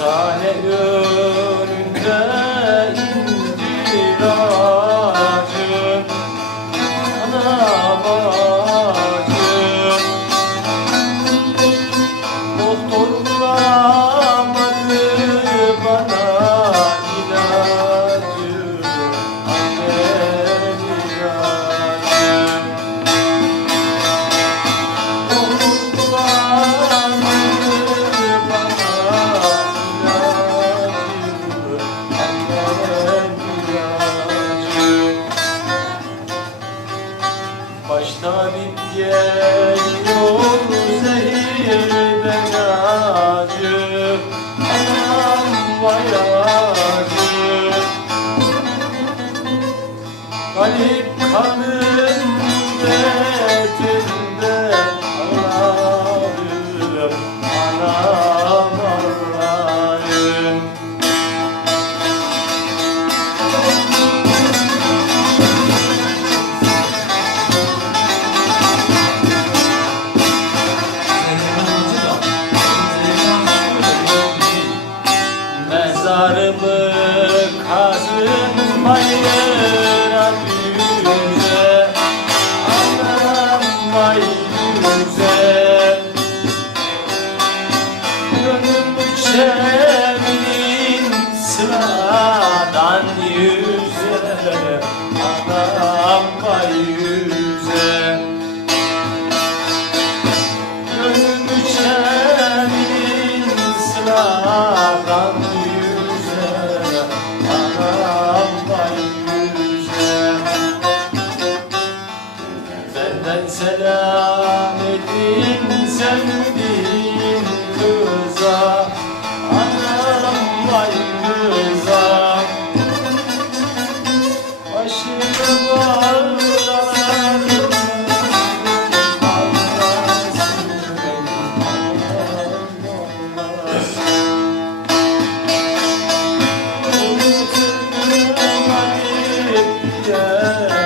감사해요. Başta bitecek yol zehirden acı Enam vay acı Galip kanım olmayı güzel selam edin sevdiğim kıza Anam vay kıza. Başını bağırlar Yeah.